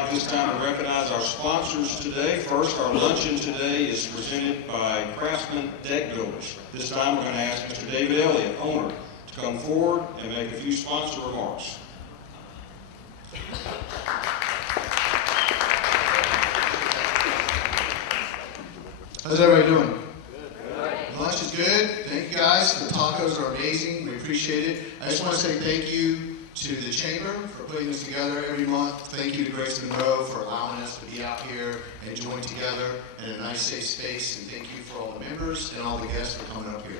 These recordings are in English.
like this time to recognize our sponsors today. First, our luncheon today is presented by Craftsman Deck Builders. This time we're going to ask Mr. David Elliott, owner, to come forward and make a few sponsor remarks. How's everybody doing? Good. Lunch is good. Thank you guys. The tacos are amazing. We appreciate it. I just want to say thank you to the Chamber for putting this together every month. Thank you to Grace Monroe for allowing us to be out here and join together in a nice, safe space. And thank you for all the members and all the guests for coming up here.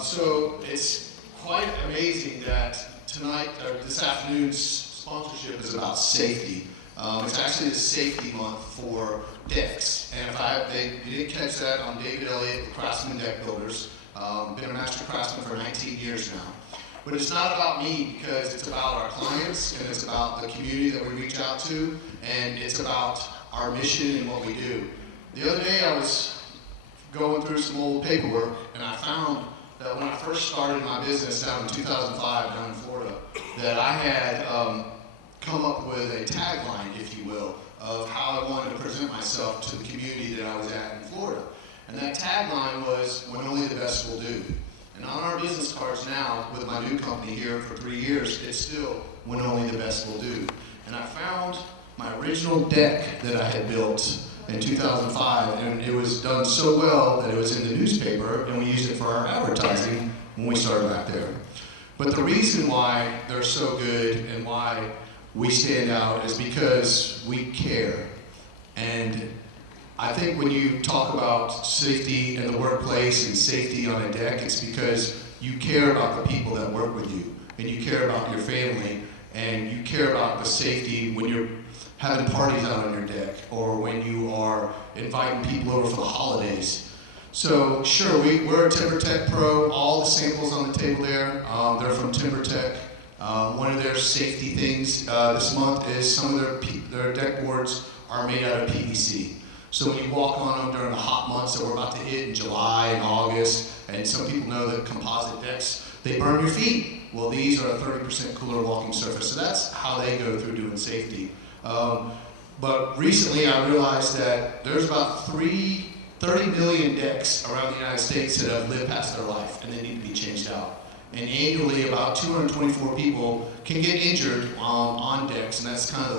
So it's quite amazing that tonight, or this afternoon's sponsorship is about safety. It's actually the safety month for decks. And if you didn't catch that, I'm David Elliott with Craftsman Deck Builders. Been a master craftsman for 19 years now. But it's not about me, because it's about our clients, and it's about the community that we reach out to, and it's about our mission and what we do. The other day I was going through some old paperwork, and I found that when I first started my business down in 2005 down in Florida, that I had come up with a tagline, if you will, of how I wanted to present myself to the community that I was at in Florida. And that tagline was, "When only the best will do." And on our business cards now, with my new company here for 3 years, it's still, "When only the best will do." And I found my original deck that I had built in 2005, and it was done so well that it was in the newspaper, and we used it for our advertising when we started back there. But the reason why they're so good and why we stand out is because we care. And I think when you talk about safety in the workplace and safety on a deck, it's because you care about the people that work with you, and you care about your family, and you care about the safety when you're having parties out on your deck, or when you are inviting people over for the holidays. So sure, we're a TimberTech Pro. All the samples on the table there, they're from TimberTech. One of their safety things this month is some of their deck boards are made out of PVC. So when you walk on them during the hot months that we're about to hit in July and August, and some people know that composite decks, they burn your feet. Well, these are a 30% cooler walking surface. So that's how they go through doing safety. But recently I realized that there's about 30 million decks around the United States that have lived past their life, and they need to be changed out. And annually, about 224 people can get injured on decks, and that's kind of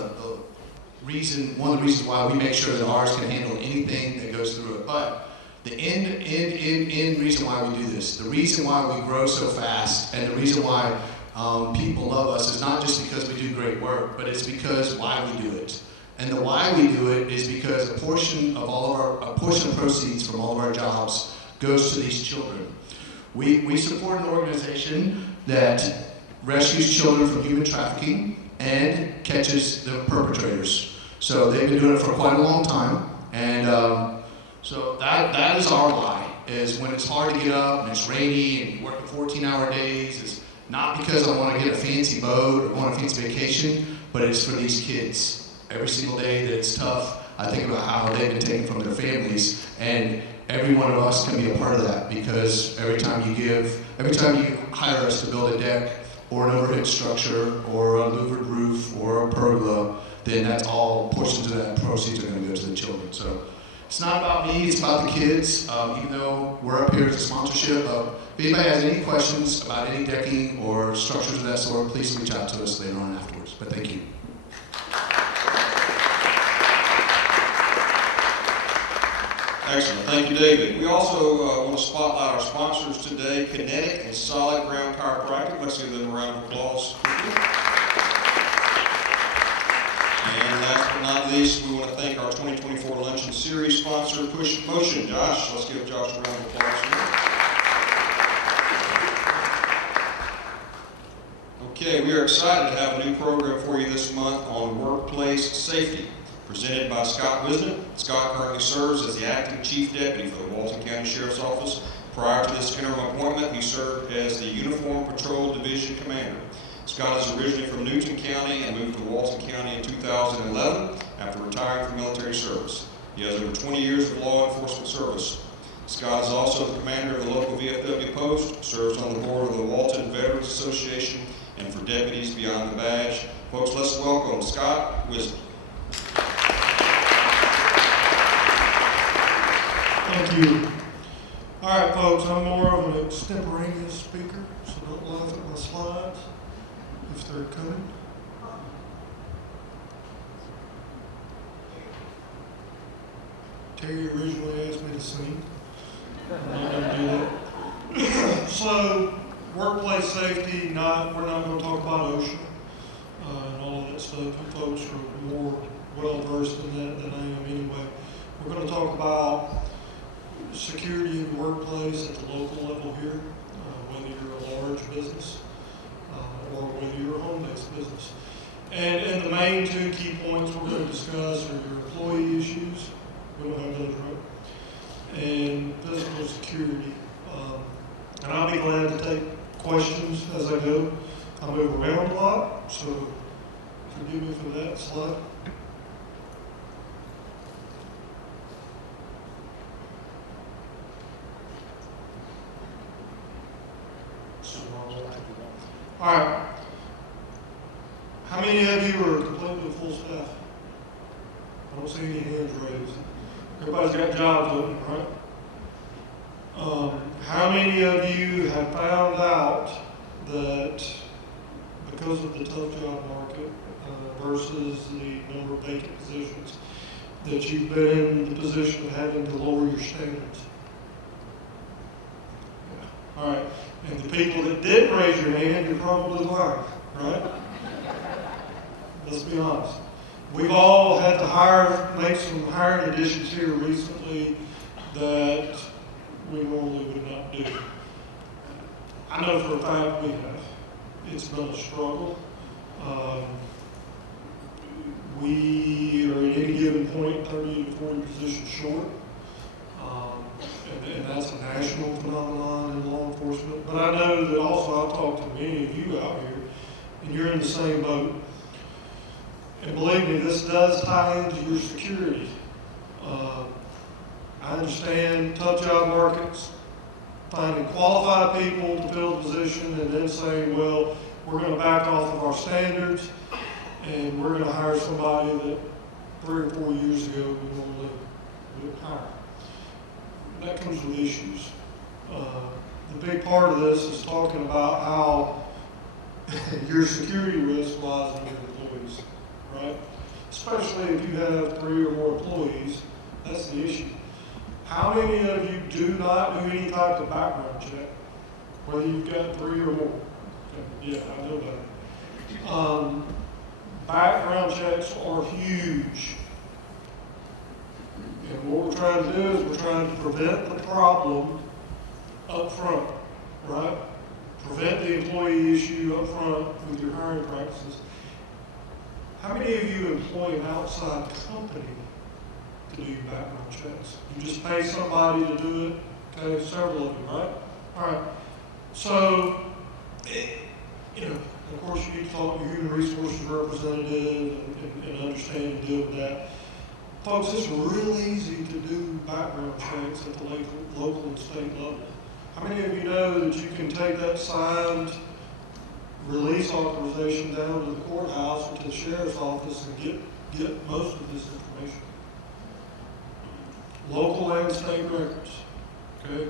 one of the reasons why we make sure that ours can handle anything that goes through it. But the end reason why we do this, the reason why we grow so fast, and the reason why people love us is not just because we do great work, but it's because why we do it. And the why we do it is because a portion of proceeds from all of our jobs goes to these children. We support an organization that rescues children from human trafficking and catches the perpetrators. So they've been doing it for quite a long time, and so that is our why, is when it's hard to get up and it's rainy and you're working 14-hour days, it's not because I want to get a fancy boat or go on a fancy vacation, but it's for these kids. Every single day that it's tough, I think about how they've been taken from their families, and every one of us can be a part of that, because every time you hire us to build a deck or an overhead structure or a louvered roof or a pergola, then that's all portions of that proceeds are going to go to the children. So it's not about me, it's about the kids. Even though we're up here as a sponsorship, if anybody has any questions about any decking or structures of that sort, please reach out to us later on afterwards. But thank you. Excellent. Thank you, David. We also want to spotlight our sponsors today, Kinetic and Solid Ground Chiropractic. Let's give them a round of applause. And last but not least, we want to thank our 2024 Luncheon Series sponsor, Push Motion. Josh, let's give Josh a round of applause. Okay, we are excited to have a new program for you this month on workplace safety, presented by Scott Wisdom. Scott currently serves as the acting chief deputy for the Walton County Sheriff's Office. Prior to this interim appointment, he served as the Uniform Patrol Division Commander. Scott is originally from Newton County and moved to Walton County in 2011 after retiring from military service. He has over 20 years of law enforcement service. Scott is also the commander of the local VFW post, serves on the board of the Walton Veterans Association, and for Deputies Beyond the Badge. Folks, let's welcome Scott Wisdom. Thank you. All right, folks, I'm more of an extemporaneous speaker, so don't laugh at my slides if they're coming. Terry originally asked me to sing. I'm not going to do that. So, workplace safety, we're not going to talk about OSHA and all of that stuff. You folks are more well-versed in that than I am anyway. We're going to talk about security in the workplace at the local level here, whether you're a large business or whether you're a home-based business. And the main two key points we're going to discuss are your employee issues, we don't have those, right, and physical security. And I'll be glad to take questions as I go. I move around a lot, so forgive me for that slide. All right. How many of you are completely full staff? I don't see any hands raised. Everybody's got jobs open, right? How many of you have found out that because of the tough job market versus the number of vacant positions, that you've been in the position of having to lower your standards? Yeah. All right. And the people that didn't raise your hand, you're probably lying, right? Let's be honest. We've all had to make some hiring additions here recently that we normally would not do. I know for a fact we have. It's been a struggle. We are at any given point 30 to 40 positions short. And that's a national phenomenon in law enforcement. But I know that also I've talked to many of you out here, and you're in the same boat. And believe me, this does tie into your security. I understand tough job markets, finding qualified people to fill the position, and then saying, well, we're going to back off of our standards, and we're going to hire somebody that 3 or 4 years ago we normally wouldn't hire. That comes with issues. The big part of this is talking about how your security risk lies in your employees, right? Especially if you have 3 or more employees, that's the issue. How many of you do not do any type of background check, whether you've got 3 or more? Yeah, I know that. Background checks are huge. And what we're trying to do is we're trying to prevent the problem up front, right? Prevent the employee issue up front with your hiring practices. How many of you employ an outside company to do your background checks? You just pay somebody to do it? Okay, several of you, right? All right. So, of course you need to talk to your human resources representative and understand and deal with that. Folks, it's real easy to do background checks at the local and state level. How many of you know that you can take that signed release authorization down to the courthouse or to the sheriff's office and get most of this information? Local and state records, okay?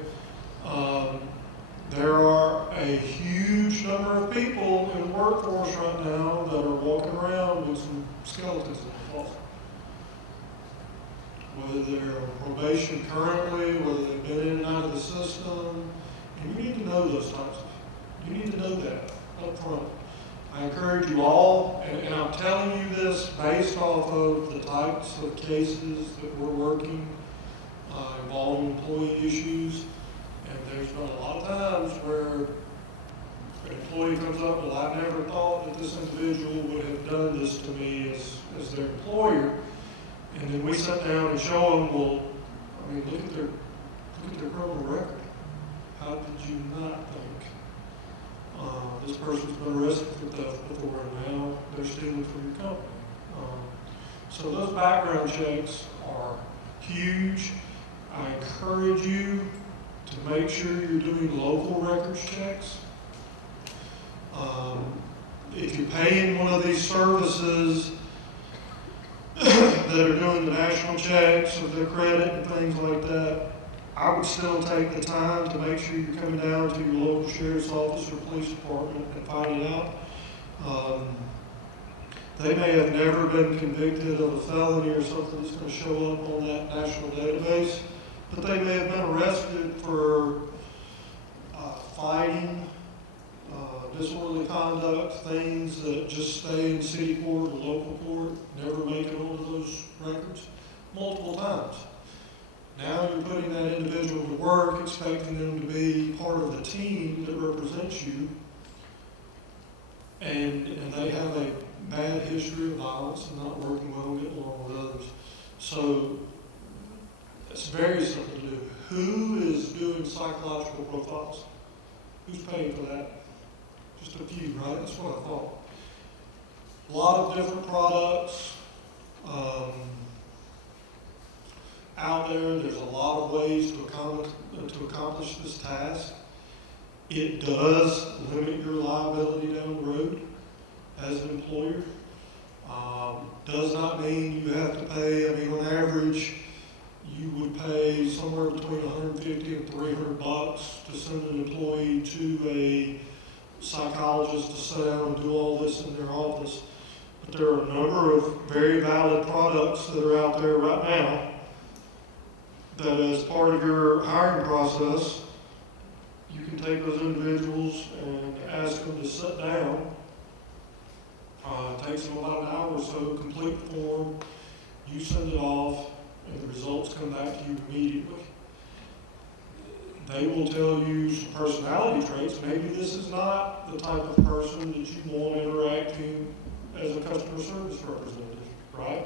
There are a huge number of people in the workforce right now that are walking around with some skeletons in the closet. Whether they're on probation currently, whether they've been in and out of the system, and you need to know those types of, you need to know that up front. I encourage you all, and I'm telling you this based off of the types of cases that we're working involving employee issues, and there's been a lot of times where an employee comes up, well, I never thought that this individual would have done this to me as their employer. And then we sit down and show them, well, I mean, look at their criminal record. How did you not think this person's been arrested for theft before, and now they're stealing from your company? So those background checks are huge. I encourage you to make sure you're doing local records checks. If you're paying one of these services that are doing the national checks of their credit and things like that, I would still take the time to make sure you're coming down to your local sheriff's office or police department and finding out. They may have never been convicted of a felony or something that's going to show up on that national database, but they may have been arrested for fighting, disorderly conduct, things that just stay in city court or local court, never make it onto those records multiple times. Now you're putting that individual to work, expecting them to be part of the team that represents you, and they have a bad history of violence and not working well and getting along with others. So it's very simple to do. Who is doing psychological profiles? Who's paying for that? Just a few, right? That's what I thought. A lot of different products out there. There's a lot of ways to accomplish this task. It does limit your liability down the road as an employer. Does not mean you have to pay. I mean, on average, you would pay somewhere between $150 and $300 to send an employee to a psychologist to sit down and do all this in their office. But there are a number of very valid products that are out there right now that, as part of your hiring process, you can take those individuals and ask them to sit down. It takes them about an hour or so, complete the form, you send it off, and the results come back to you immediately. They will tell you some personality traits. Maybe this is not the type of person that you want interacting as a customer service representative, right?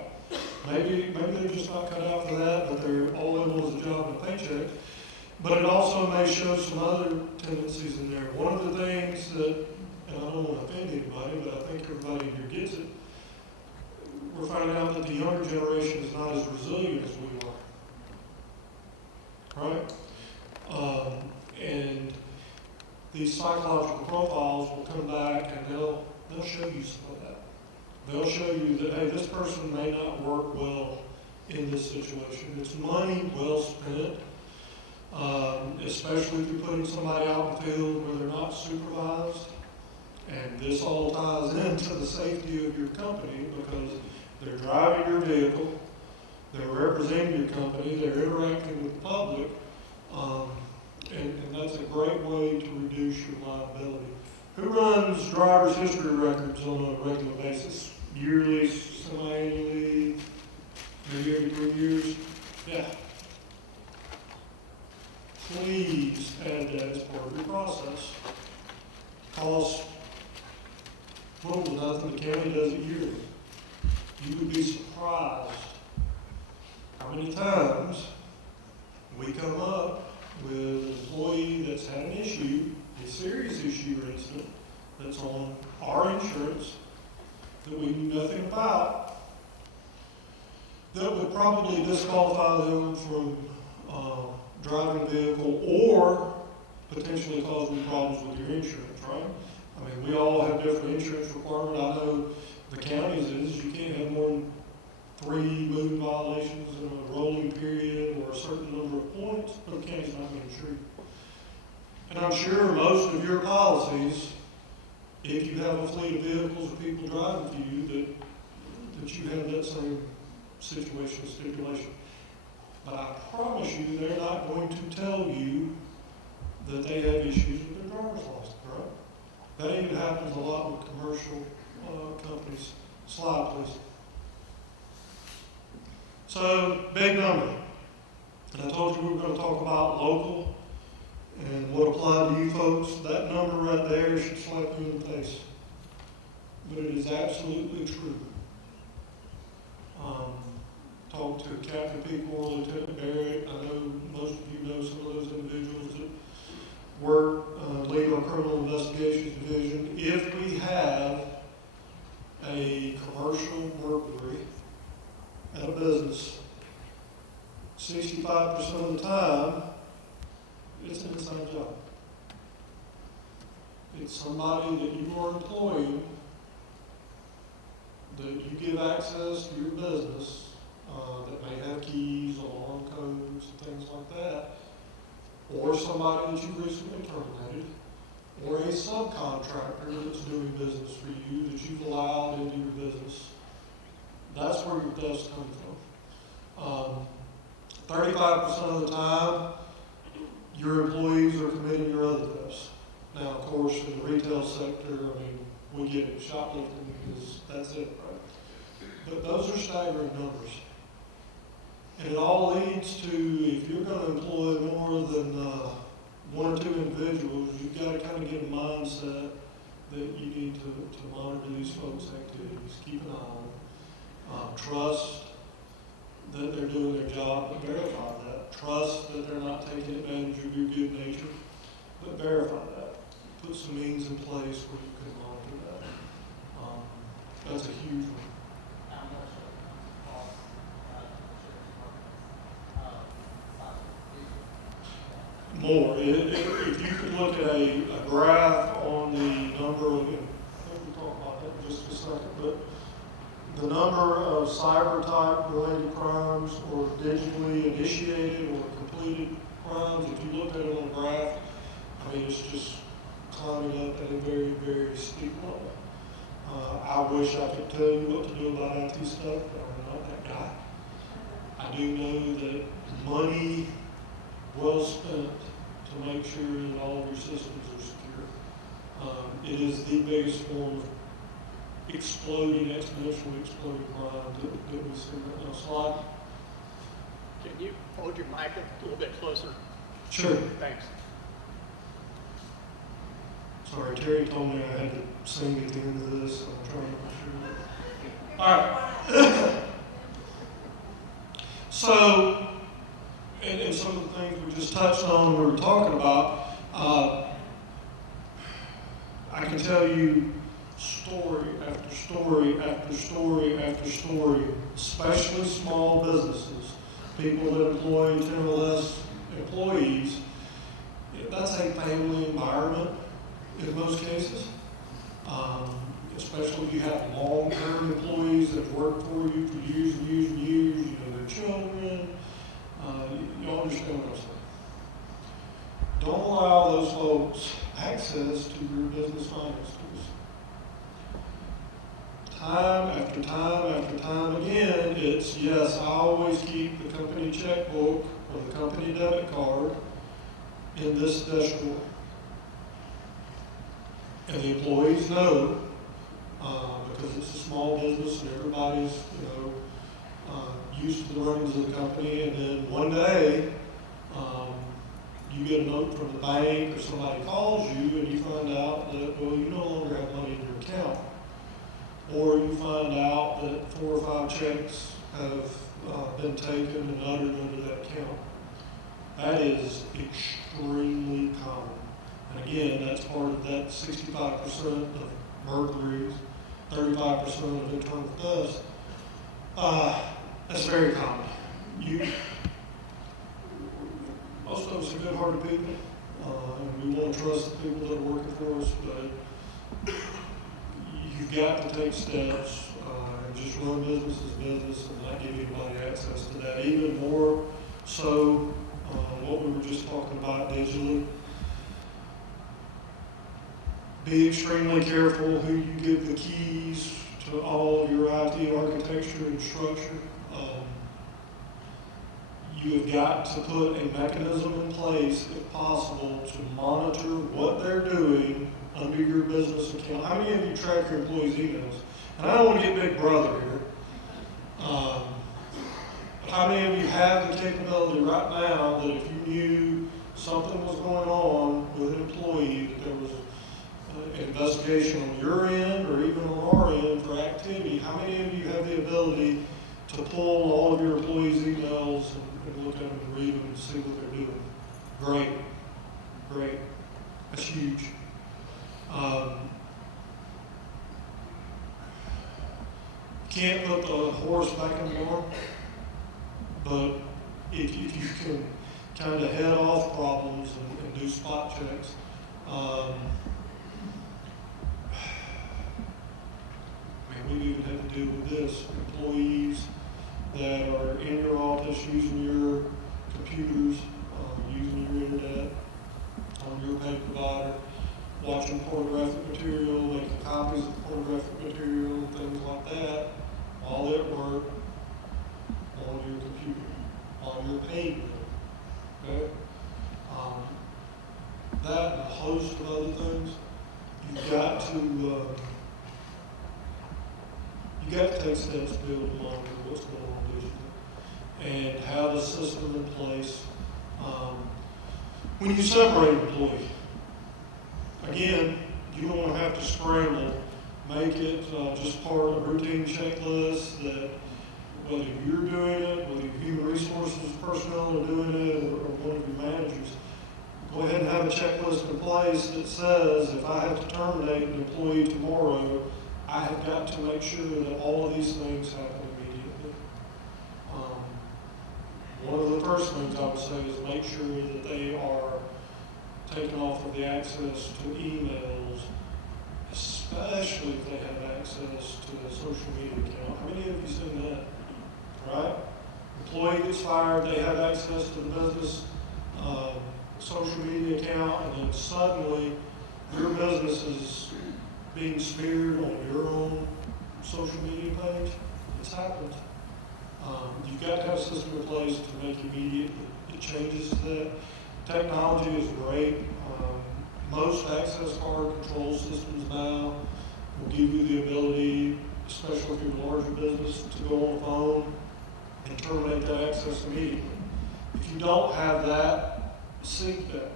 Maybe they're just not cut out for that, but they're all they want is a job and a paycheck. But it also may show some other tendencies in there. One of the things that, and I don't want to offend anybody, but I think everybody here gets it, we're finding out that the younger generation is not as resilient as we are, right? And these psychological profiles will come back and they'll show you some of that. They'll show you that, hey, this person may not work well in this situation. It's money well spent, especially if you're putting somebody out in the field where they're not supervised. And this all ties into the safety of your company because they're driving your vehicle, they're representing your company, they're interacting with the public, and that's a great way to reduce your liability. Who runs driver's history records on a regular basis? Yearly, semi-annually, maybe every 3 years? Yeah. Please add that as part of your process. Costs little to nothing. The county does it yearly. You would be surprised how many times we come up with an employee that's had an issue, a serious issue or incident, that's on our insurance that we knew nothing about, that would probably disqualify them from driving a vehicle or potentially cause them problems with your insurance, right? I mean, we all have different insurance requirements. I know the county's is you can't have more than 3 moving violations in a rolling period or a certain number of points, but the county's not going to insure you. And I'm sure most of your policies, if you have a fleet of vehicles or people driving for you, that you have that same situation stipulation. But I promise you, they're not going to tell you that they have issues with their driver's license, right? That even happens a lot with commercial companies. Slide, please. So, big number. And I told you we were going to talk about local and what applied to you folks. That number right there should slap you in the face. But it is absolutely true. Talked to Captain Peacock, Lieutenant Barrett. I know most of you know some of those individuals that work, lead our criminal investigations division. If we have a commercial burglary at a business, 65% of the time, it's an inside job. It's somebody that you are employing, that you give access to your business, that may have keys, alarm codes, and things like that, or somebody that you've recently terminated, or a subcontractor that's doing business for you that you've allowed into your business. That's where your thefts come from. 35% of the time, your employees are committing your other thefts. Now, of course, in the retail sector, I mean, we get it, shoplifting because that's it, right? But those are staggering numbers. And it all leads to, if you're going to employ more than one or two individuals, you've got to kind of get a mindset that you need to monitor these folks' activities, keep an eye on them, trust that they're doing their job, but verify that. Trust that they're not taking advantage of your good nature, but verify that. Put some means in place where you can monitor that. That's a huge one. More. If you could look at a graph on the number of, I think we'll talk about that in just a second, but the number of cyber type related crimes or digitally initiated or completed crimes, if you look at it on a graph, I mean, it's just climbing up at a very, very steep level. I wish I could tell you what to do about IT stuff, but I'm not that guy. I do know that money well spent to make sure that all of your systems are secure. It is the biggest form of exponentially exploding crime that we see right now. Slide. Can you hold your mic a little bit closer? Sure. Thanks. Sorry, Terry told me I had to sing at the end of this, so I'm trying to make sure. All right. So, and some of the things we just touched on, we were talking about, I can tell you story after story after story after story, especially small businesses, people that employ 10 or less employees. That's a family environment in most cases, especially if you have long-term employees that work for you for years and years and years, you know their children. You understand what I'm saying. Don't allow those folks access to your business finance tools. Time after time after time again, it's yes, I always keep the company checkbook or the company debit card in this desk drawer. And the employees know, because it's a small business and everybody's, used to the runnings of the company, and then one day, you get a note from the bank or somebody calls you and you find out that, well, you no longer have money in your account. Or you find out that 4 or 5 checks have been taken and uttered under that account. That is extremely common. And again, that's part of that 65% of burglaries, 35% of internal thefts. That's very common. Most of us are good-hearted people, and we want to trust the people that are working for us, but you've got to take steps and just run business as business and not give anybody access to that. Even more so, what we were just talking about digitally. Be extremely careful who you give the keys to all of your IT architecture and structure. You have got to put a mechanism in place, if possible, to monitor what they're doing under your business account. How many of you track your employees' emails? And I don't want to get big brother here. But how many of you have the capability right now that if you knew something was going on with an employee, that there was an investigation on your end or even on our end for activity, how many of you have the ability to pull all of your employees' emails and look at them and read them and see what they're doing? Great. Great. That's huge. Can't put the horse back in the barn, but if you can kind of head off problems and do spot checks, we even have to deal with this. Employees that are in your office using your computers, using your internet, on your pay provider, watching pornographic material, making copies of pornographic material, things like that, all at work, on your computer, on your pay bill. Okay? That and a host of other things, you've got to take steps to be able to monitor what's going on digitally and have a system in place. When you separate an employee, again, you don't want to have to scramble. Make it just part of a routine checklist that whether you're doing it, whether your human resources personnel are doing it, or one of your managers, go ahead and have a checklist in place that says if I have to terminate an employee tomorrow, I have got to make sure that all of these things happen immediately. One of the first things I would say is make sure that they are taken off of the access to emails, especially if they have access to a social media account. How many of you seen that? Right? Employee gets fired, they have access to the business social media account, and then suddenly your business is being smeared on your own social media page. It's happened. You've got to have a system in place to make immediate changes to that. Technology is great. Most access card control systems now will give you the ability, especially if you're a larger business, to go on the phone and terminate that access immediately. If you don't have that, seek that.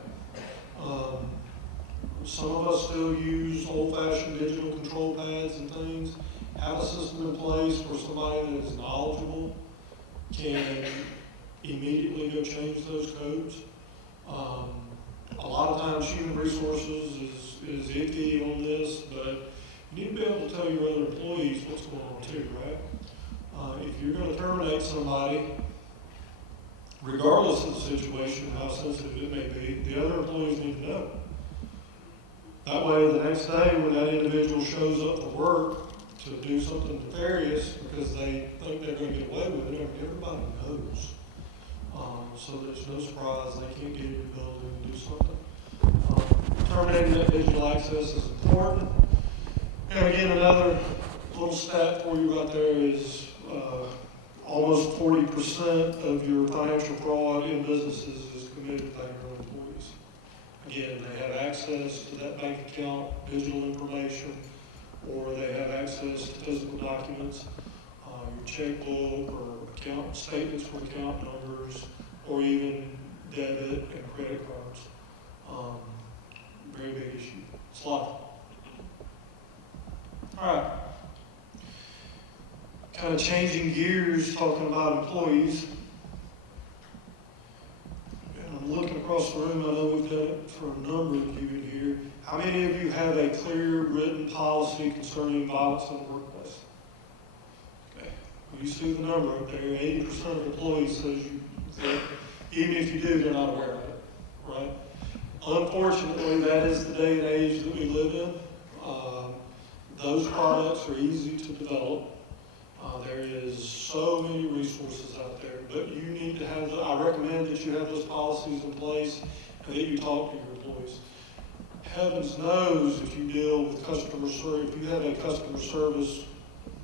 Some of us still use old-fashioned digital control pads and things. Have a system in place where somebody that is knowledgeable can immediately go change those codes. A lot of times human resources is iffy on this, but you need to be able to tell your other employees what's going on too, right? If you're going to terminate somebody, regardless of the situation, how sensitive it may be, the other employees need to know. That way, the next day when that individual shows up to work to do something nefarious because they think they're going to get away with it, everybody knows. So there's no surprise they can't get in the building and do something. Terminating that digital access is important. And again, another little stat for you right there is almost 40% of your financial fraud in businesses is committed by your own employees. Again, they have access to that bank account, digital information, or they have access to physical documents, your checkbook or account statements for account numbers, or even debit and credit cards. Very big issue. It's life. All right. Kind of changing gears, talking about employees. And I'm looking across the room. I know we've done it for a number of you in here. How many of you have a clear written policy concerning violence in the workplace? Okay. Well, you see the number up there. 80% of employees says that even if you do, they're not aware of it, right? Unfortunately, that is the day and age that we live in. Those products are easy to develop. There is so many resources out there, but you need to have, I recommend that you have those policies in place and that you talk to your employees. Heavens knows if you deal with customer service, if you have a customer service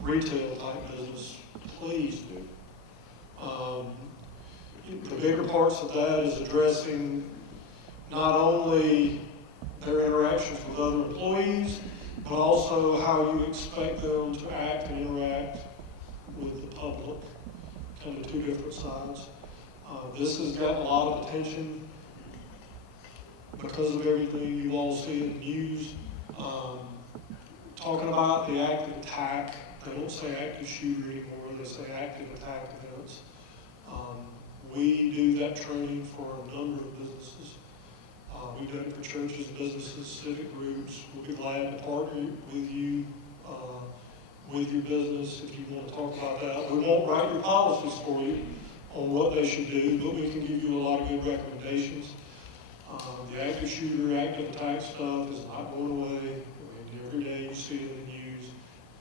retail type business, please do. The bigger parts of that is addressing not only their interactions with other employees, but also how you expect them to act and interact with the public, kind of two different sides. This has gotten a lot of attention because of everything you all see in the news. Talking about the active attack, they don't say active shooter anymore, they say active attack events. We do that training for a number of businesses. We've done it for churches, businesses, civic groups. We'll be glad to partner with you with your business if you want to talk about that. We won't write your policies for you on what they should do, but we can give you a lot of good recommendations. The active shooter, active attack stuff is not going away. I mean, every day you see it in the news,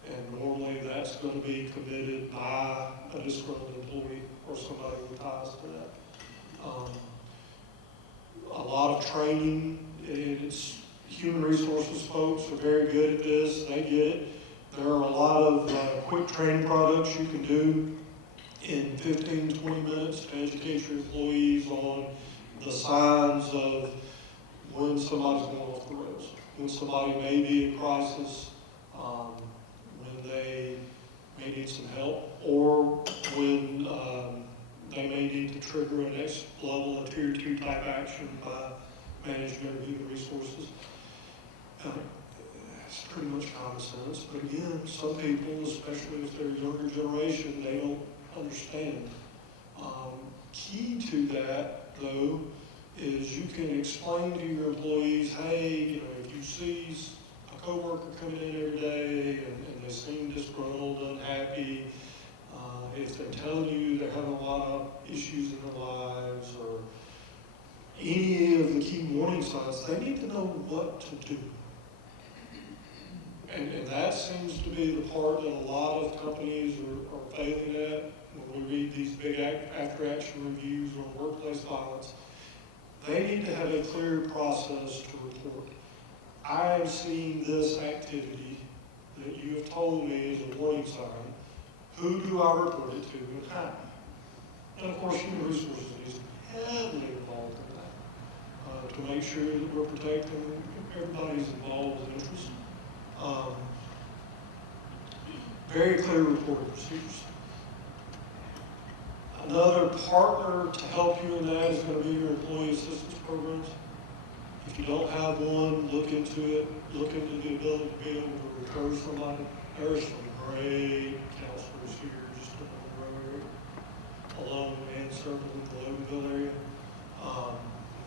and normally that's going to be committed by a disgruntled employee or somebody with ties to that. a lot of training. It's human resources folks are very good at this. They get it. There are a lot of quick training products you can do in 15, 20 minutes to educate your employees on the signs of when somebody's going off the rails, when somebody may be in crisis, when they may need some help, or when they may need to trigger a next level, a tier 2 type action by management or human resources. It's pretty much common sense, but again, some people, especially if they're a younger generation, they don't understand. Key to that, though, is you can explain to your employees, hey, if you see a coworker coming in every day and they seem disgruntled, unhappy, if they're telling you they're having a lot of issues in their lives or any of the key warning signs, they need to know what to do. And that seems to be the part that a lot of companies are failing at when we read these big after-action reviews on workplace violence. They need to have a clear process to report. I am seeing this activity that you have told me is a warning sign. Who do I report it to and how? And of course, human resources is heavily involved in that to make sure that we're protecting everybody's involved with interest. Very clear reporting procedures. Another partner to help you in that is going to be your employee assistance programs. If you don't have one, look into it. Look into the ability to be able to refer somebody. There are some great counselors here just in the road, along and certainly in the Loganville area.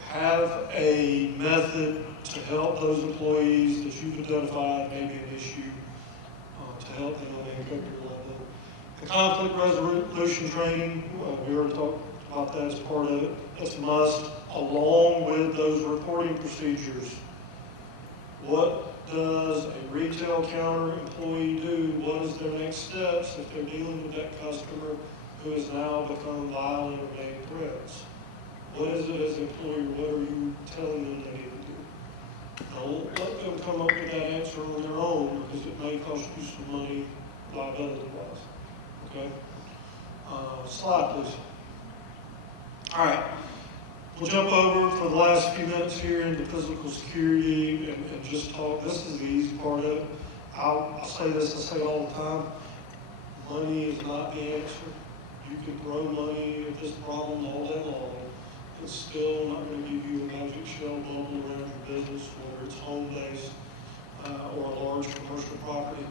Have a method to help those employees that you've identified maybe an issue to help them on the appropriate level. The conflict resolution training, we already talked about that as part of it. That's a must, along with those reporting procedures. What does a retail counter employee do? What is their next steps if they're dealing with that customer who has now become violent or made threats? What is it as an employer? What are you telling them they need to do? Don't let them come up with that answer on their own because it may cost you some money liability-wise. Okay? Slide, please. All right. We'll jump over for the last few minutes here into physical security and just talk. This is the easy part of it. I'll say this, I say it all the time. Money is not the answer. You can throw money at this problem all day long. It's still not going to give you a magic shell bubble around your business, whether it's home-based or a large commercial property.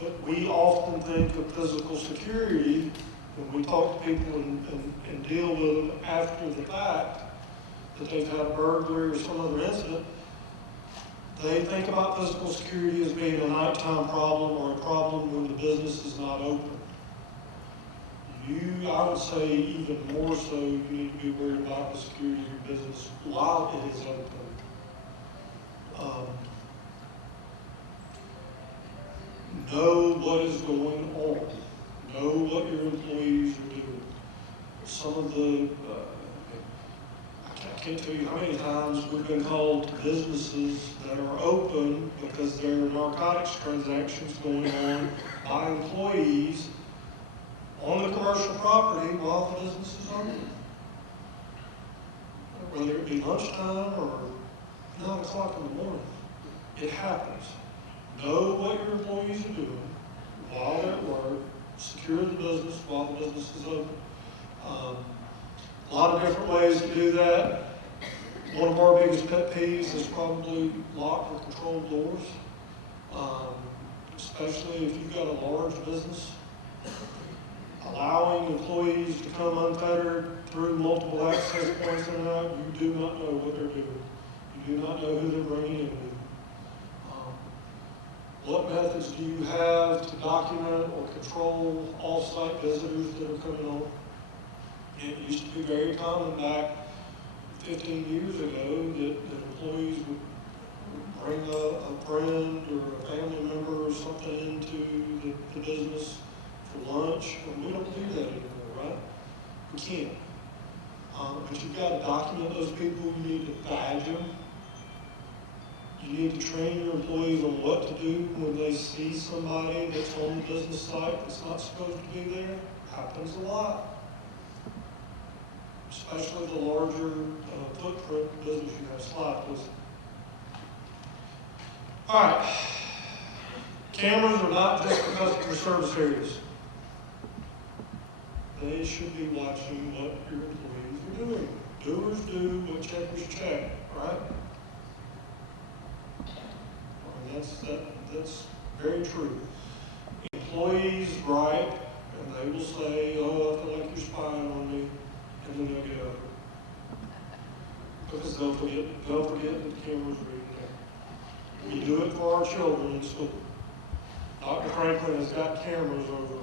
But we often think of physical security when we talk to people and deal with them after the fact, that they've had a burglary or some other incident. They think about physical security as being a nighttime problem or a problem when the business is not open. I would say even more so, you need to be worried about the security of your business while it is open. Know what is going on. Know what your employees are doing. Some of the, I can't tell you how many times we've been called to businesses that are open because there are narcotics transactions going on by employees on the commercial property while the business is open. Whether it be lunchtime or 9 o'clock in the morning, it happens. Know what your employees are doing while they're at work. Secure the business while the business is open. A lot of different ways to do that. One of our biggest pet peeves is probably locked or controlled doors, especially if you've got a large business. Allowing employees to come unfettered through multiple access points in and out, you do not know what they're doing. You do not know who they're bringing in with. What methods do you have to document or control off-site visitors that are coming on? It used to be very common back 15 years ago that employees would bring a friend or a family member or something into the business for lunch. And we don't do that anymore, right? We can't. But you've got to document those people. You need to badge them. You need to train your employees on what to do when they see somebody that's on the business site that's not supposed to be there. Happens a lot. Especially the larger footprint business you have. Slide, please. All right. Cameras are not just for customer service areas. They should be watching what your employees are doing. Doers do what checkers check, right? That's very true. Employees gripe, and they will say, "Oh, I feel like you're spying on me," and then they'll get over it. Because they'll forget that the camera's reading them. We do it for our children in school. Dr. Franklin has got cameras over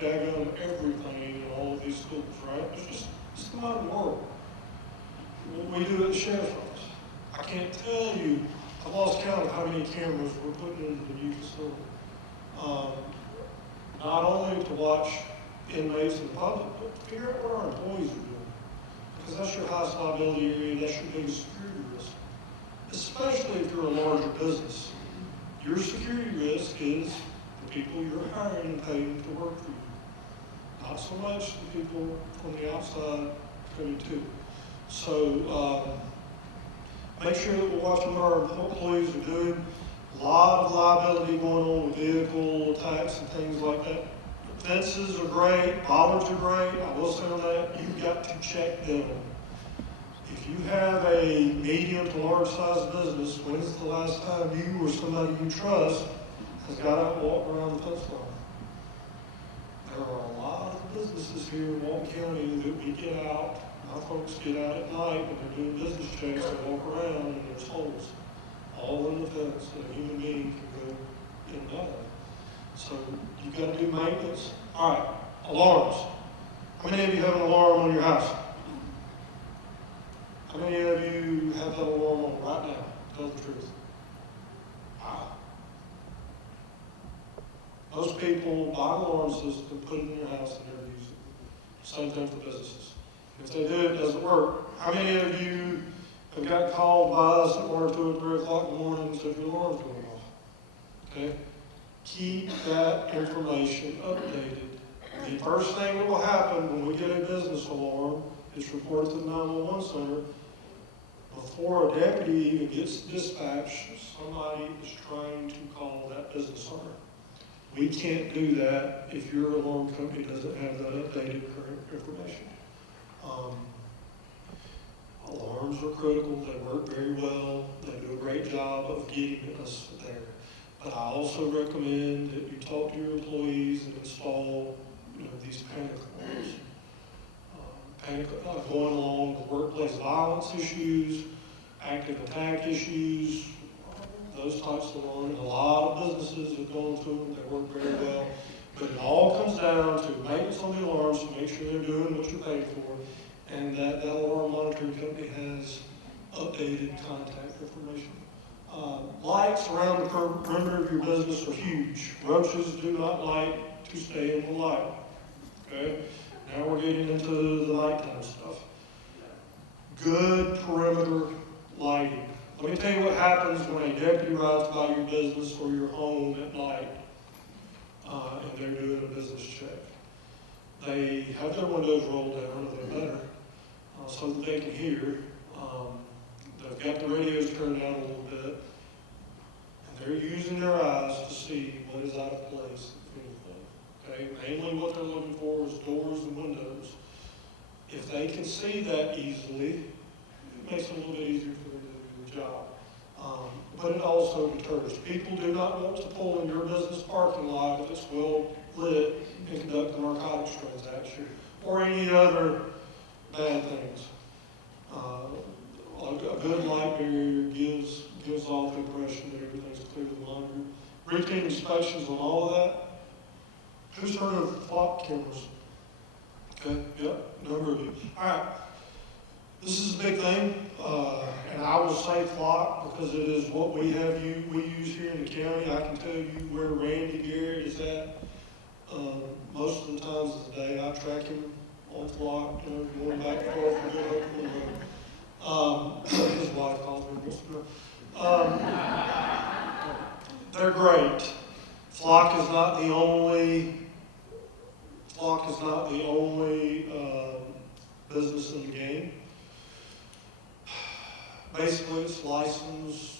daggone everything in all of these schools, right? It's the modern world. We do it at the sheriff's office. I can't tell you, I've lost count of how many cameras we're putting into the new facility. Not only to watch inmates and the public, but to figure out what our employees are doing. Because that's your highest liability area, that's your biggest security risk. Especially if you're a larger business. Your security risk is the people you're hiring and paying to work for you. Not so much the people from the outside coming to. So make sure that we're watching what our employees are doing. A lot of liability going on with vehicle attacks and things like that. Fences are great, bollards are great. I will say on that, you've got to check them. If you have a medium to large size business, when's the last time you or somebody you trust has got out and walked around the fence line? There are a lot of businesses here in Walton County that we get out. Our folks get out at night when they're doing business checks and walk around and there's holes all in the fence that a human being can go in and out of. So you've got to do maintenance. All right, alarms. How many of you have an alarm on your house? How many of you have that alarm on right now? Tell the truth. Wow. Most people buy an alarm system, put it in their house, and never use it. Same thing for businesses. If they do, it doesn't work. How many of you have got called by us at 1 or 2 or 3 o'clock in the morning and said your alarm's going off? Okay? Keep that information updated. The first thing that will happen when we get a business alarm is report it to the 911 center. Before a deputy even gets dispatched, somebody is trying to call that business owner. We can't do that if your alarm company doesn't have that updated current information. Alarms are critical. They work very well. They do a great job of getting us there. But I also recommend that you talk to your employees and install, these panic alarms. Going along with workplace violence issues, active attack issues, those types of alarms. A lot of businesses have gone to them. They work very well. But it all comes down to maintenance on the alarms to make sure they're doing what you're paid for, and that alarm monitoring company has updated contact information. Lights around the perimeter of your business are huge. Roaches do not like to stay in the light. Okay? Now we're getting into the nighttime stuff. Good perimeter lighting. Let me tell you what happens when a deputy rides by your business or your home at night and they're doing a business check. They have their windows rolled down, if they're better, so that they can hear. They've got the radios turned down a little bit, and they're using their eyes to see what is out of place, if anything. Okay? Mainly what they're looking for is doors and windows. If they can see that easily, it makes it a little bit easier for them to do their job. But it also deters. People do not want to pull in your business parking lot if it's well lit and conduct a narcotics transaction or any other bad things. A good light barrier gives off the impression that everything's clearly monitored. Routine inspections on all of that. Who's heard of flock cameras? Okay, yep, a number of you. All right, this is a big thing, and I will say flock because it is what we use here in the county. I can tell you where Randy Garrett is at most of the times of the day. I track him on Flock, going back and forth from Good Hope to Monroe. His wife calls me once in a while. They're great. Flock is not the only business in the game. Basically, it's licensed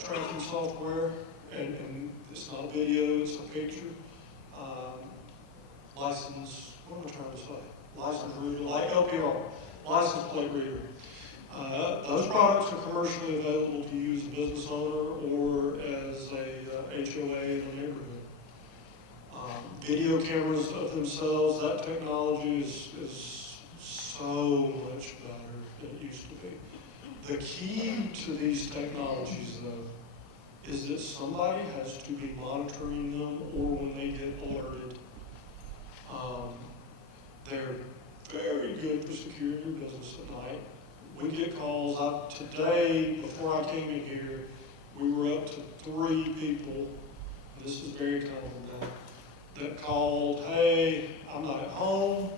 tracking software, and it's not a video, it's a picture. License, what am I trying to say? License reader, like LPR, license plate reader. Those products are commercially available to use as a business owner or as a HOA in a neighborhood. Video cameras of themselves, that technology is so much better than it used to be. The key to these technologies, though, is that somebody has to be monitoring them, or when they get alerted. They're very good for securing your business at night. We get calls. Today, before I came in here, we were up to 3 people. This is very common now. That called, hey, I'm not at home.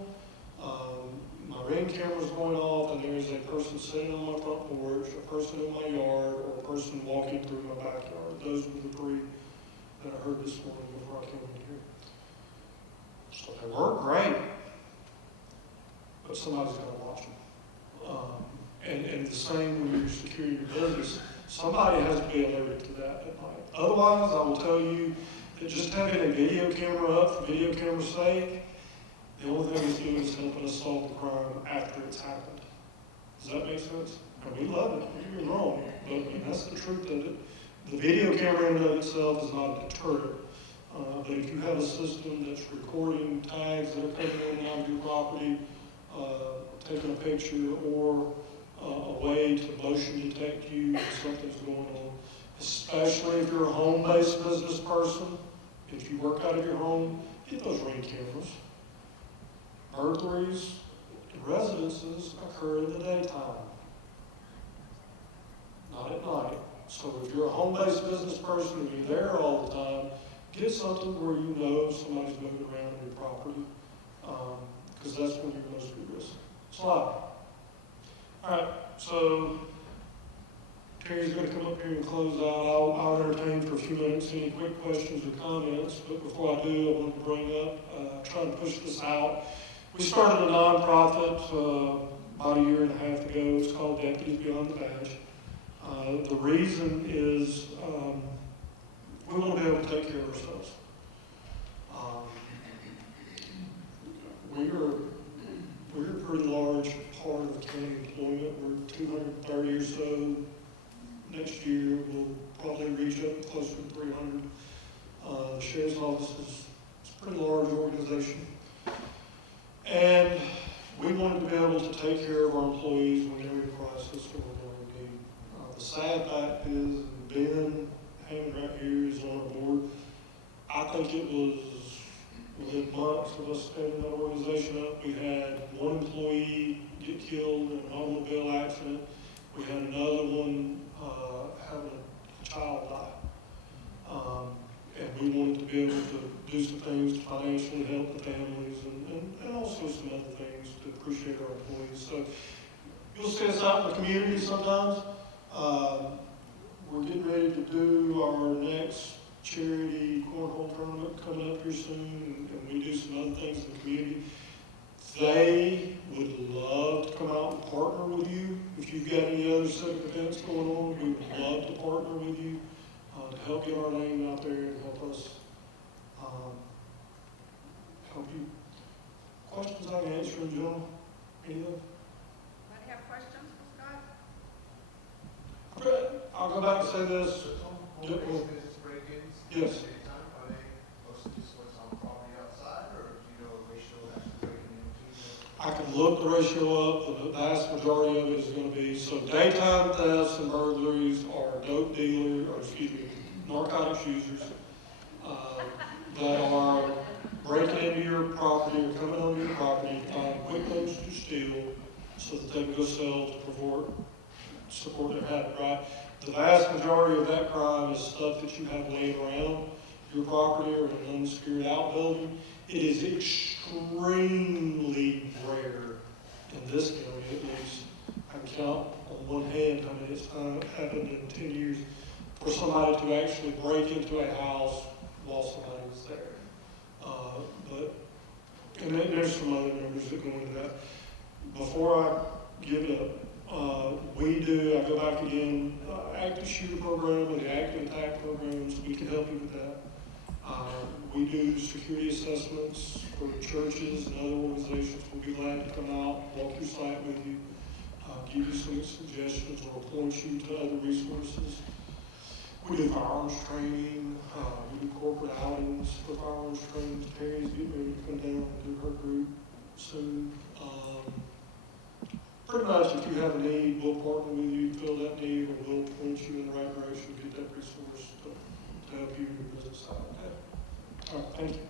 My Ring camera's going off, and there's a person sitting on my front porch, a person in my yard, or a person walking through my backyard. Those were the 3 that I heard this morning before I came in here. So they work great, but somebody's got to watch them. And the same when you're securing your business, somebody has to be alerted to that at night. Otherwise, I will tell you that just having a video camera up for video camera's sake, the only thing it's doing is helping us solve the crime after it's happened. Does that make sense? And we love it, don't get me wrong, but that's the truth of it. The video camera in and of itself is not a deterrent. But if you have a system that's recording tags that are coming in and out of your property, taking a picture, or a way to motion detect you if something's going on, especially if you're a home-based business person, if you work out of your home, get those Ring cameras. Burglaries in residences occur in the daytime, not at night. So if you're a home-based business person and you're there all the time, get something where you know somebody's moving around in your property, because that's when you're most at risk. Slide. All right, so Terry's going to come up here and close out. I'll entertain for a few minutes any quick questions or comments, but before I do, I wanted to bring up, trying to push this out. We started a nonprofit about a year and a half ago. It's called Deputies Beyond the Badge. The reason is we want to be able to take care of ourselves. We're a pretty large part of county employment. We're 230 or so. Next year, we'll probably reach up closer to 300. The sheriff's office is a pretty large organization. And we wanted to be able to take care of our employees when they're in crisis or when they're in need. The sad fact is, Ben Hammond right here is on our board. I think it was within months of us setting that organization up, we had 1 employee get killed in an automobile accident. We had another one having a child die. And we wanted to be able to do some things to financially help the families and also some other things to appreciate our employees. So you'll see us out in the community sometimes. We're getting ready to do our next charity cornhole tournament coming up here soon, and we do some other things in the community. They would love to come out and partner with you. If you've got any other civic events going on, we would love to partner with you to help get our name out there and help us help you. Questions I can answer in general? Anything? Anybody have questions for Scott? Okay, I'll go back and say this. Home-based business break-ins? Yes. Anytime, are they mostly just what's on property outside, or do you know a ratio actually breaking into? I can look the ratio up, but the vast majority of it is going to be, so daytime thefts and burglaries are dope dealers, or excuse me, narcotics users that are breaking into your property or coming onto your property to find quick things to steal so that they can go sell to support their habit, right? The vast majority of that crime is stuff that you have laying around. your property or an unsecured outbuilding, it is extremely rare in this county at least. I can count on one hand how many it's happened in 10 years for somebody to actually break into a house while somebody was there. And then there's some other numbers that go into that. Before I give it up, I go back again, active shooter program and the active attack programs, we can help you with that. We do security assessments for churches and other organizations. We'll be glad to come out, walk your site with you, give you some suggestions or point you to other resources. We do firearms training, we do corporate outings for firearms training. Terry's getting ready to come down and do her group soon. Pretty much, if you have a need, we'll partner with you, fill that need, or we'll point you in the right direction, get that resource to help you in your business side. Okay? All right, thank you.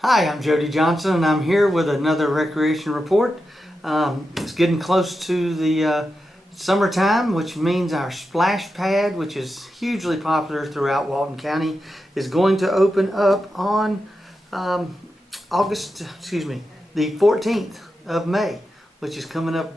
Hi, I'm Jody Johnson, and I'm here with another recreation report. It's getting close to the summertime, which means our splash pad, which is hugely popular throughout Walton County, is going to open up on the 14th of May, which is coming up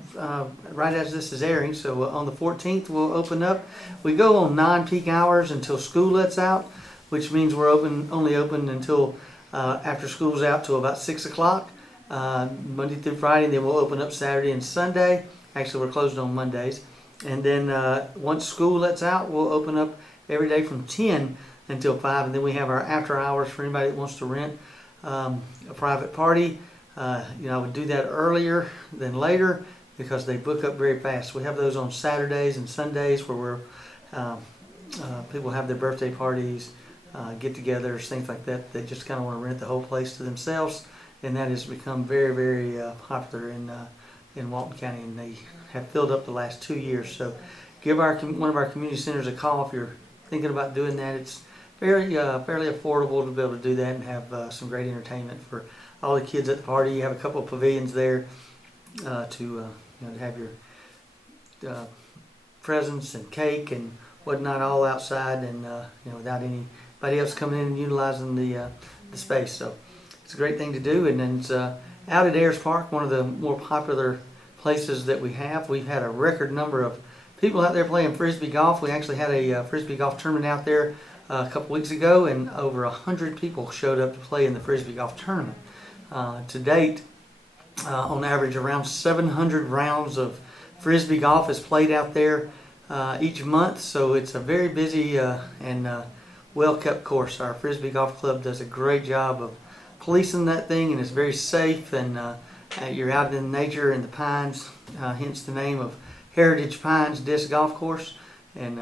right as this is airing. So on the 14th, we'll open up. We go on non-peak hours until school lets out, which means we're only open until after school's out till about 6 o'clock, Monday through Friday. Then we'll open up Saturday and Sunday. Actually, we're closed on Mondays. And then once school lets out, we'll open up every day from 10 until 5. And then we have our after hours for anybody that wants to rent a private party. I would do that earlier than later because they book up very fast. We have those on Saturdays and Sundays where people have their birthday parties, get-togethers, things like that. They just kind of want to rent the whole place to themselves, and that has become very, very popular in Walton County, and they have filled up the last 2 years. So give one of our community centers a call if you're thinking about doing that. It's fairly affordable to be able to do that and have some great entertainment for all the kids at the party. You have a couple of pavilions there to have your presents and cake and whatnot all outside, and without anybody else coming in and utilizing the space. So it's a great thing to do. And then it's out at Ayers Park, one of the more popular places that we have. We've had a record number of people out there playing frisbee golf. We actually had a frisbee golf tournament out there a couple weeks ago, and over 100 people showed up to play in the frisbee golf tournament. To date, on average, around 700 rounds of frisbee golf is played out there each month. So it's a very busy and well-kept course. Our frisbee golf club does a great job of policing that thing, and it's very safe, and you're out in nature in the pines, hence the name of Heritage Pines Disc Golf Course. And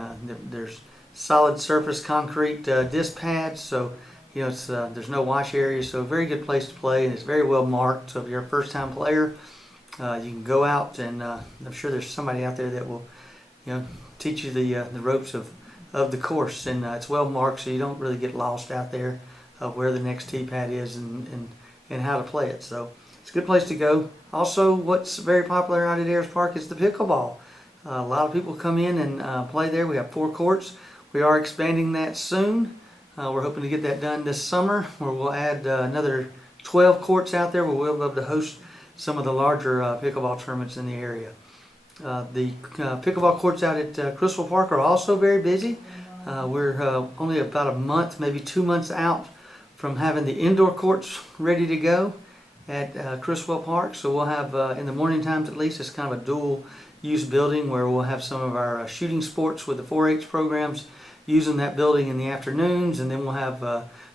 there's solid surface concrete disc pads, so there's no wash area, so a very good place to play, and it's very well marked. So if you're a first-time player, you can go out, and I'm sure there's somebody out there that will teach you the ropes of the course, and it's well marked, so you don't really get lost out there of where the next tee pad is and how to play it. So it's a good place to go. Also, what's very popular out at Ayers Park is the pickleball. A lot of people come in and play there. We have 4 courts. We are expanding that soon. We're hoping to get that done this summer, where we'll add another 12 courts out there where we'll be able to host some of the larger pickleball tournaments in the area. The pickleball courts out at Crystal Park are also very busy. We're only about a month, maybe 2 months out from having the indoor courts ready to go at Criswell Park. So we'll have, in the morning times at least, it's kind of a dual use building where we'll have some of our shooting sports with the 4-H programs using that building in the afternoons, and then we'll have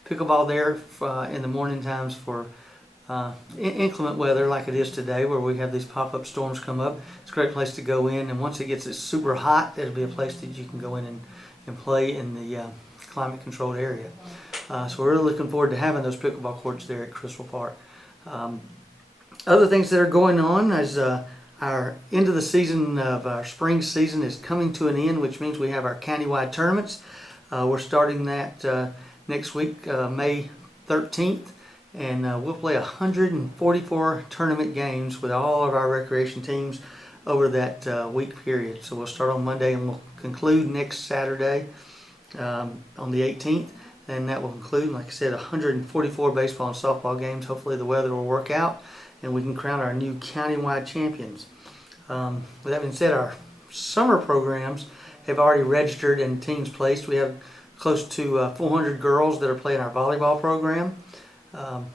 pickleball there in the morning times for inclement weather like it is today, where we have these pop-up storms come up. It's a great place to go in, and once it gets super hot, it'll be a place that you can go in and play in the climate-controlled area. So we're really looking forward to having those pickleball courts there at Crystal Park. Other things that are going on is our end of the season of our spring season is coming to an end, which means we have our countywide tournaments. We're starting that next week, May 13th, and we'll play 144 tournament games with all of our recreation teams over that week period. So we'll start on Monday and we'll conclude next Saturday on the 18th, and that will conclude, like I said, 144 baseball and softball games. Hopefully the weather will work out and we can crown our new countywide champions. With that being said, our summer programs have already registered and teams placed. We have close to 400 girls that are playing our volleyball program.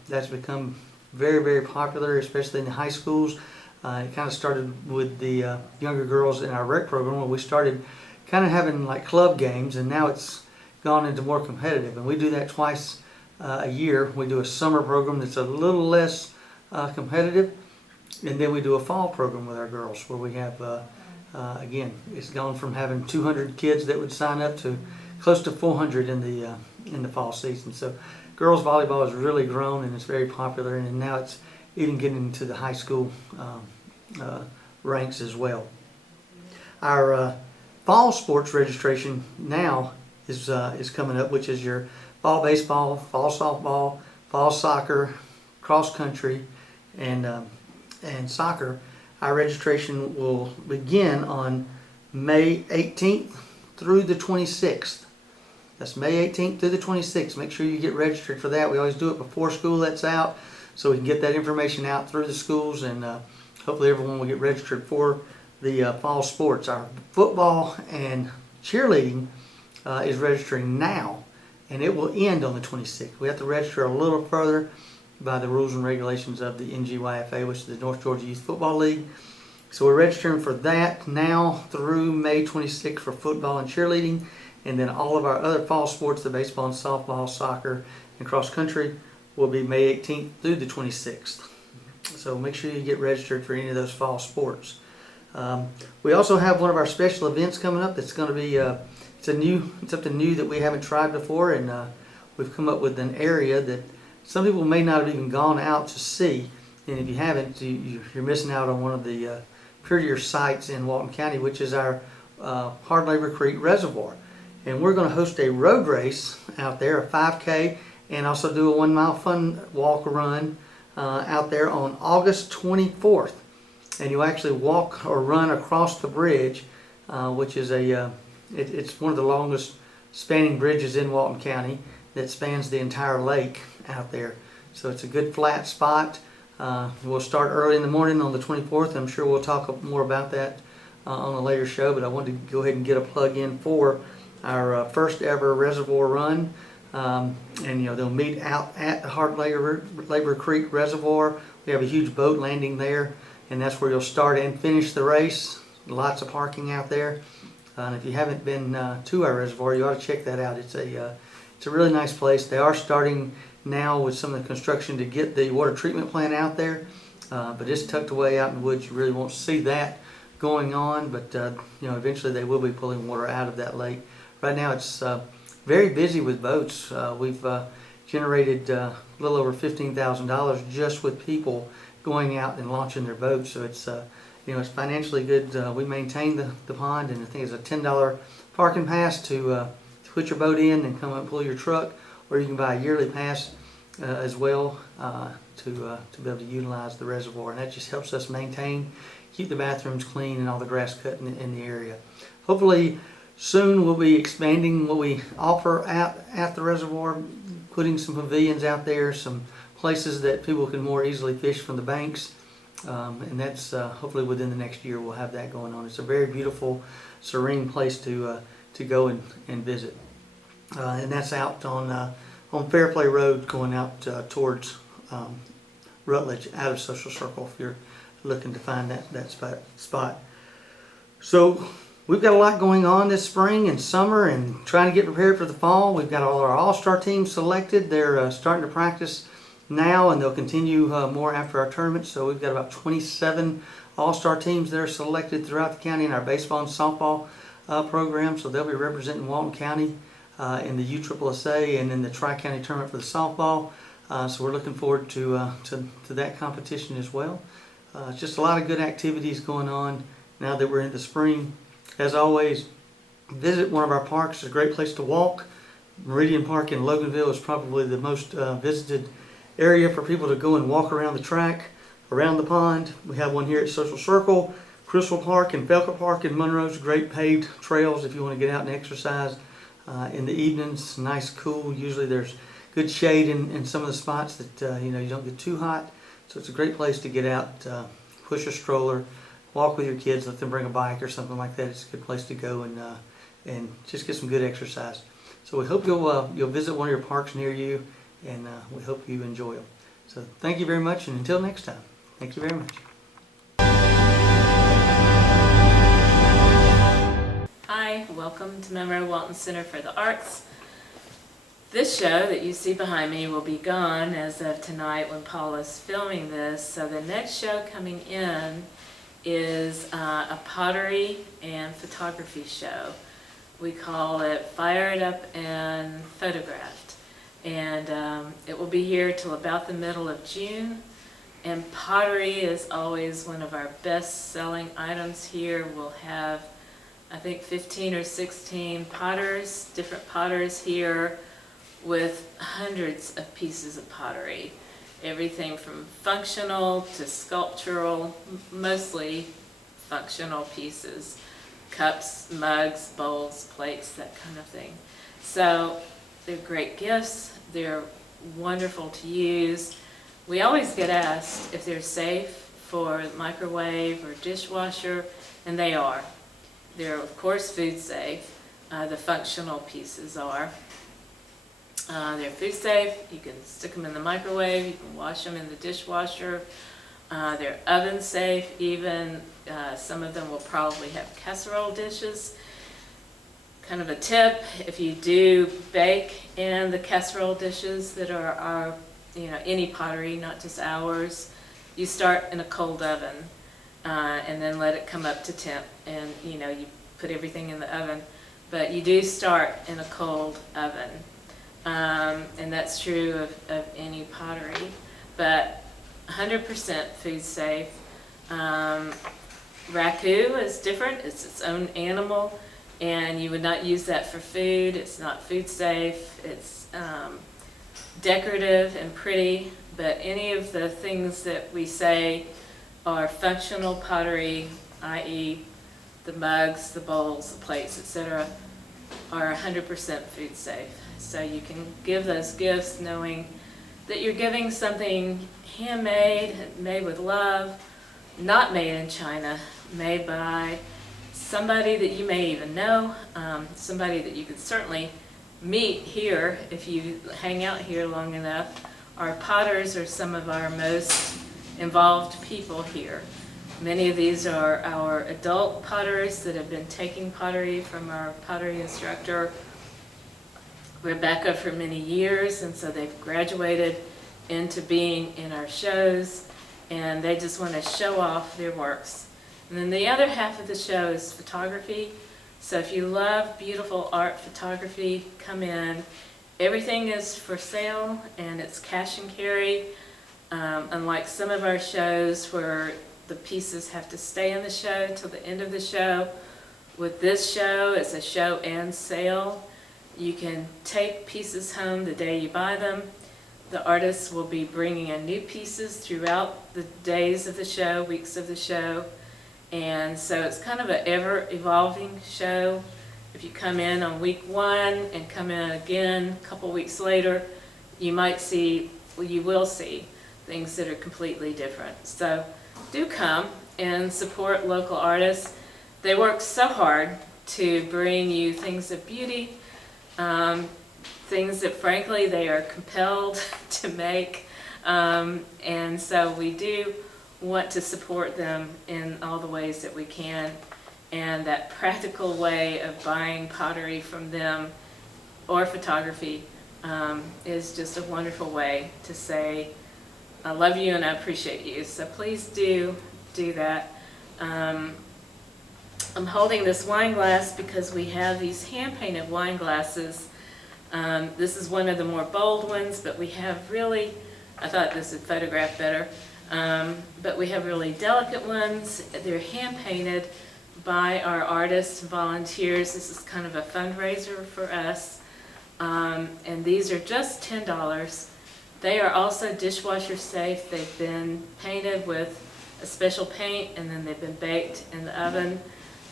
That's become very, very popular, especially in the high schools. It kind of started with the younger girls in our rec program, where we started kind of having like club games, and now it's gone into more competitive. And we do that twice a year. We do a summer program that's a little less competitive, and then we do a fall program with our girls where we have, again, it's gone from having 200 kids that would sign up to close to 400 in the fall season. So girls volleyball has really grown and it's very popular, and now it's even getting into the high school ranks as well. Our fall sports registration now is coming up, which is your fall baseball, fall softball, fall soccer, cross country, and soccer. Our registration will begin on May 18th through the 26th. That's May 18th through the 26th. Make sure you get registered for that. We always do it before school lets out, so we can get that information out through the schools, and hopefully everyone will get registered for the fall sports. Our football and cheerleading is registering now, and it will end on the 26th. We have to register a little further by the rules and regulations of the NGYFA, which is the North Georgia Youth Football League. So we're registering for that now through May 26th for football and cheerleading, and then all of our other fall sports, the baseball and softball, soccer, and cross country, will be May 18th through the 26th. So make sure you get registered for any of those fall sports. We also have one of our special events coming up. It's going to be it's something new that we haven't tried before, and we've come up with an area that some people may not have even gone out to see. And if you haven't, you're missing out on one of the prettier sites in Walton County, which is our Hard Labor Creek Reservoir. And we're going to host a road race out there, a 5K, and also do a 1 mile fun walk run out there on August 24th. And you actually walk or run across the bridge, which is it's one of the longest spanning bridges in Walton County that spans the entire lake out there. So it's a good flat spot. We'll start early in the morning on the 24th. I'm sure we'll talk more about that on a later show, but I wanted to go ahead and get a plug in for our first ever reservoir run. And they'll meet out at the Hard Labor Creek Reservoir. We have a huge boat landing there, and that's where you'll start and finish the race. Lots of parking out there. And if you haven't been to our reservoir, you ought to check that out. It's a really nice place. They are starting now with some of the construction to get the water treatment plant out there, but it's tucked away out in the woods. You really won't see that going on, but eventually they will be pulling water out of that lake. Right now it's very busy with boats. We've generated a little over $15,000 just with people going out and launching their boats. So it's financially good. We maintain the pond, and I think it's a $10 parking pass to put your boat in and come up and pull your truck, or you can buy a yearly pass as well to be able to utilize the reservoir, and that just helps us maintain, keep the bathrooms clean, and all the grass cut in the area. Hopefully soon we'll be expanding what we offer at the reservoir, putting some pavilions out there, some places that people can more easily fish from the banks, and that's hopefully within the next year we'll have that going on. It's a very beautiful, serene place to go and visit. And that's out on Fairplay Road, going out towards Rutledge, out of Social Circle, if you're looking to find that spot. So we've got a lot going on this spring and summer, and trying to get prepared for the fall. We've got all our all-star teams selected. They're starting to practice now, and they'll continue more after our tournament. So we've got about 27 all-star teams that are selected throughout the county in our baseball and softball program. So they'll be representing Walton County in the USSSA and in the Tri-County Tournament for the softball. So we're looking forward to that competition as well. Just a lot of good activities going on now that we're in the spring. As always, visit one of our parks. It's a great place to walk. Meridian Park in Loganville is probably the most visited area for people to go and walk around the track, around the pond. We have one here at Social Circle, Crystal Park, and Felker Park in Monroe's great paved trails if you want to get out and exercise in the evenings. Nice, cool. Usually there's good shade in some of the spots that you don't get too hot. So it's a great place to get out, push a stroller, walk with your kids, let them bring a bike or something like that. It's a good place to go and just get some good exercise. So we hope you'll visit one of your parks near you, and we hope you enjoy them. So thank you very much, and until next time, thank you very much. Hi, welcome to Monroe Walton Center for the Arts. This show that you see behind me will be gone as of tonight when Paul is filming this. So the next show coming in is a pottery and photography show. We call it Fired Up and Photographed. And it will be here till about the middle of June. And pottery is always one of our best selling items here. We'll have, I think, 15 or 16 potters, different potters here, with hundreds of pieces of pottery. Everything from functional to sculptural, mostly functional pieces. Cups, mugs, bowls, plates, that kind of thing. So they're great gifts. They're wonderful to use. We always get asked if they're safe for microwave or dishwasher, and they are. They're, of course, food safe. The functional pieces are. They're food safe. You can stick them in the microwave. You can wash them in the dishwasher. They're oven safe. Even some of them will probably have casserole dishes. Kind of a tip: if you do bake in the casserole dishes that are any pottery, not just ours, you start in a cold oven and then let it come up to temp, and you put everything in the oven, but you do start in a cold oven. And that's true of any pottery, but 100% food safe. Raku is different. It's its own animal, and you would not use that for food. It's not food safe. It's decorative and pretty, but any of the things that we say are functional pottery, i.e. the mugs, the bowls, the plates, etc., are 100% food safe. So you can give those gifts knowing that you're giving something handmade, made with love, not made in China, made by somebody that you may even know, somebody that you could certainly meet here if you hang out here long enough. Our potters are some of our most involved people here. Many of these are our adult potters that have been taking pottery from our pottery instructor, Rebecca, for many years, and so they've graduated into being in our shows, and they just want to show off their works. And then the other half of the show is photography. So if you love beautiful art photography, come in. Everything is for sale, and it's cash and carry, unlike some of our shows where the pieces have to stay in the show till the end of the show. With this show, it's a show and sale. You can take pieces home the day you buy them. The artists will be bringing in new pieces throughout the days of the show, weeks of the show. And so it's kind of an ever-evolving show. If you come in on week 1 and come in again a couple weeks later, you might see, well, you will see things that are completely different. So do come and support local artists. They work so hard to bring you things of beauty, things that frankly they are compelled to make, and so we do want to support them in all the ways that we can, and that practical way of buying pottery from them or photography is just a wonderful way to say I love you and I appreciate you. So please do that. I'm holding this wine glass because we have these hand-painted wine glasses. This is one of the more bold ones, but we have really, I thought this would photograph better, but we have really delicate ones. They're hand-painted by our artists and volunteers. This is kind of a fundraiser for us. And these are just $10. They are also dishwasher safe. They've been painted with a special paint, and then they've been baked in the oven.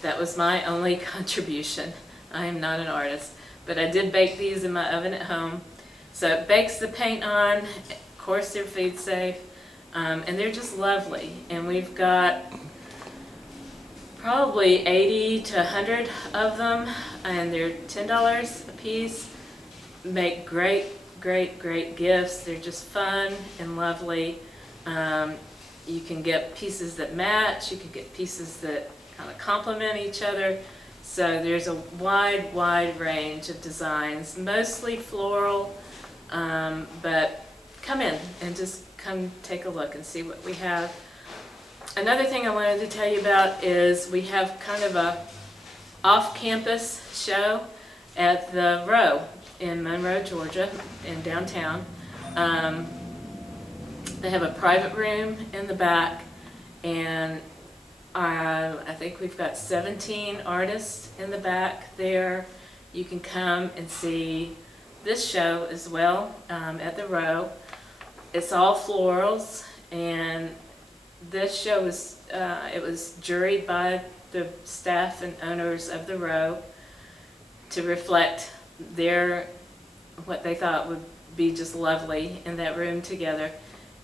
That was my only contribution. I am not an artist, but I did bake these in my oven at home. So it bakes the paint on. Of course, they're food safe, and they're just lovely. And we've got probably 80 to 100 of them, and they're $10 a piece. Make great gifts. They're just fun and lovely. You can get pieces that match. You can get pieces that kind of complement each other. So there's a wide range of designs, mostly floral, but come in and just come take a look and see what we have. Another thing I wanted to tell you about is we have kind of a off-campus show at the Row in Monroe, Georgia, in downtown. They have a private room in the back, and I think we've got 17 artists in the back there. You can come and see this show as well at the Row. It's all florals, and this show was it was juried by the staff and owners of the Row to reflect what they thought would be just lovely in that room together.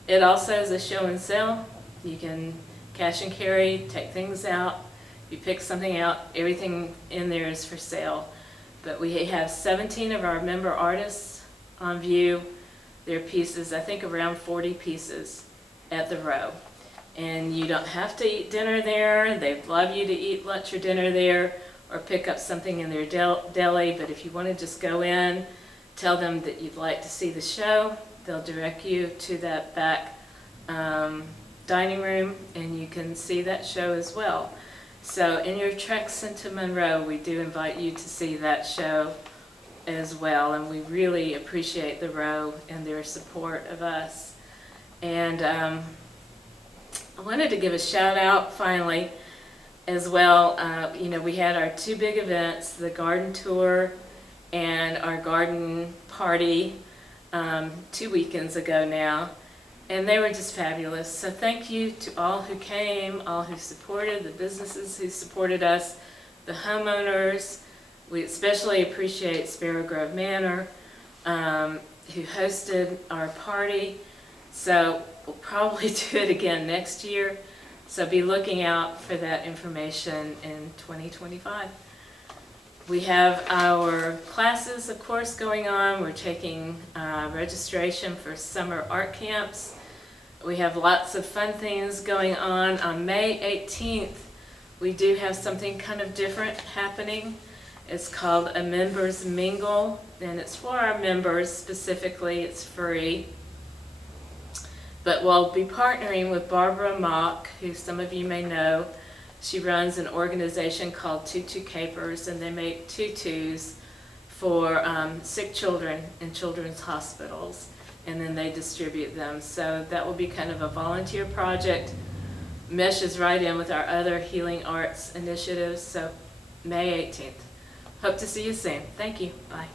It also is a show and sell. You can cash and carry, take things out. If you pick something out, everything in there is for sale. But we have 17 of our member artists on view. Their pieces, I think around 40 pieces at the Row. And you don't have to eat dinner there. They'd love you to eat lunch or dinner there, or pick up something in their deli. But if you want to just go in, tell them that you'd like to see the show, they'll direct you to that back dining room, and you can see that show as well. So in your treks into Monroe, we do invite you to see that show as well, and we really appreciate the Row and their support of us. And I wanted to give a shout out finally as well. You know, we had our two big events, the garden tour and our garden party 2 weekends ago now, and they were just fabulous. So thank you to all who came, all who supported, the businesses who supported us, the homeowners. We especially appreciate Sparrow Grove Manor, who hosted our party. So we'll probably do it again next year. So be looking out for that information in 2025. We have our classes, of course, going on. We're taking registration for summer art camps. We have lots of fun things going on. On May 18th, we do have something kind of different happening. It's called a Members Mingle, and it's for our members specifically. It's free. But we'll be partnering with Barbara Mock, who some of you may know. She runs an organization called Tutu Capers, and they make tutus for sick children in children's hospitals, and then they distribute them. So that will be kind of a volunteer project, meshes right in with our other healing arts initiatives. So May 18th. Hope to see you soon. Thank you. Bye.